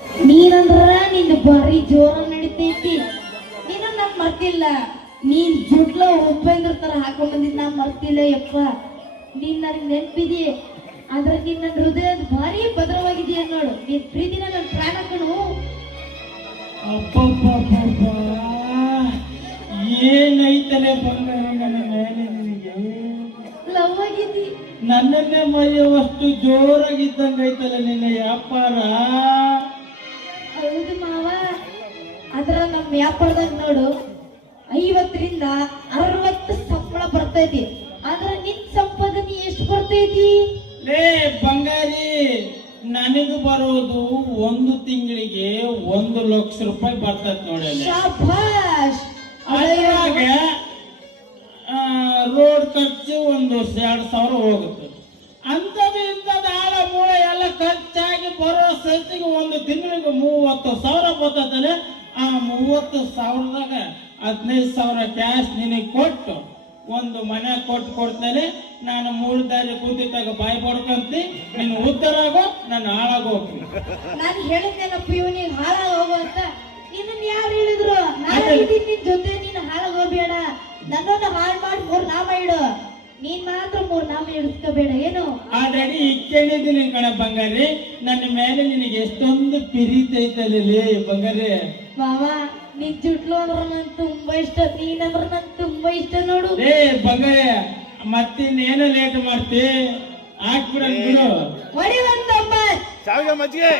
ನೀನಂದ್ರ ನಿಂದ ಬಾರಿ ಜೋರ ನಡಿತೈತಿ. ನೀನು ನಮ್ ಮರ್ತಿಲ್ಲ. ನೀನ್ ಜುಡ್ಲ ಉಪೇಂದ್ರ ತರ ಹಾಕೊಂಡ್ ಬಂದಿದ್ ನಾ ಮರ್ತಿಲ್ಲ ಯಪ್ಪ. ನೀನ್ ನನ್ಗೆ ನೆನ್ಪಿದಿ. ಆದ್ರೆ ನೀನ್ ನನ್ನ ಹೃದಯ ಭಾರಿ ಭದ್ರವಾಗಿದೆಯ ನೋಡು. ನೀನ್ ಪ್ರೀತಿನ ನನ್ ಪ್ರಾಣ ಕಣು. ಅಪ್ಪಪ್ಪಪ್ಪ ಏನೈತಲೆ ಬಂಗಾರ ನನ್ನ ಮೇಲೆ ನಿನಗೆ. ಲವ್ ಆಗಿದ್ದಿ. ನನ್ನನ್ನೇ ಮರೆಯುವಷ್ಟು ಜೋರಾಗಿದ್ದಂಗ ಐತಲ್ಲ ನಿನ್ನ ವ್ಯಾಪಾರ. ಹೌದು ಮಾವ. ಅದ್ರ ನಮ್ ವ್ಯಾಪಾರದಾಗ ನೋಡು 50ರಿಂದ 60 ಸಂಬಳ ಬರ್ತೈತಿ. ಆದ್ರ ನಿನ್ ಸಂಪಾದನೆ ಎಷ್ಟು ಬರ್ತೈತಿ? ಲೇ ಬಂಗಾರಿ, ನನಗೆ ಬರೋದು ಒಂದು ತಿಂಗಳಿಗೆ 1 ಲಕ್ಷ ರೂಪಾಯಿ ಬರ್ತೈತಿ ನೋಡಿ. ಶಾಬಾಷ್. ಅದ್ರಾಗ ರೋಡ್ ಖರ್ಚು ಒಂದು 2,000 ಹೋಗುತ್ತೆ. ಅಂಥದ್ದು ಇಂಥದ್ದು ಆಳ ಮೂಳ ಎಲ್ಲ ಖರ್ಚಾಗಿ ಬರೋ ಸೈತಿಗೆ ಒಂದು ತಿಂಗಳಿಗೆ 30,000 ಬರ್ತೈತಲ್ಲ. ಆ 30,000ದಾಗ 15,000 ಕ್ಯಾಶ್ ನಿನಗೆ ಕೊಟ್ಟು ಒಂದು ಮನೆ ಕೊಡ್ತೇನೆ. ನಾನು 3 ದಾರಿ ಕೂತಿದ್ದಾಗ ಬಾಯಿ ಪಡ್ಕೊಂತಿ. ನೀನು ಉದ್ಧಾರ ಆಗೋ, ನಾನು ಹಾಳಾಗೋಗ್ತೀನಿ. ನಾನು ಹೇಳಿದ್ದೇನಪ್ಪ ಇವನಿಗೆ ಹಾಳಾಗ ಹೋಗು ಅಂತ. ನಿನ್ನ ಯಾರು ಹೇಳಿದ್ರು? ನಾನು ನಿನ್ ಜೊತೆ ನೀನು ಹಾಳಾಗ ಹೋಗ್ಬೇಡ. ನನ್ನನ್ನು ಹಾಳು ಮಾಡಿ 3 ನಾಮ ಇಡು. ನೀನ್ ಮಾತ್ರ 3 ನಾಮ ಇಡಿಸ್ಕೋಬೇಡ. ಏನು ಆಲ್ರೆಡಿ ಇಕ್ಕೇನಿದ್ದೀನಿ ಕಣ ಬಂಗಾರಿ. ನನ್ನ ಮೇಲೆ ನಿನಗೆ ಎಷ್ಟೊಂದು ಪ್ರೀತಿ ಐತಲ್ಲಿ ಬಂಗಾರಿ. ಮಾವ, ನೀನ್ ಜುಟ್ಲು ಅಂದ್ರ ನನ್ ತುಂಬಾ ಇಷ್ಟ. ನೀನಂದ್ರ ನನ್ ತುಂಬಾ ಇಷ್ಟ ನೋಡು. ಏ ಬಂಗಾರಿ, ಮತ್ತಿನ್ನೇನು ಲೇಟ್ ಮಾಡ್ತಿ? ಹಾಕ್ಬಿಡ ಬಿಡು. ಹೊಡಿ 1 9. ಸಾವಿಗೆ ಮಜ್ಜಿಗೆ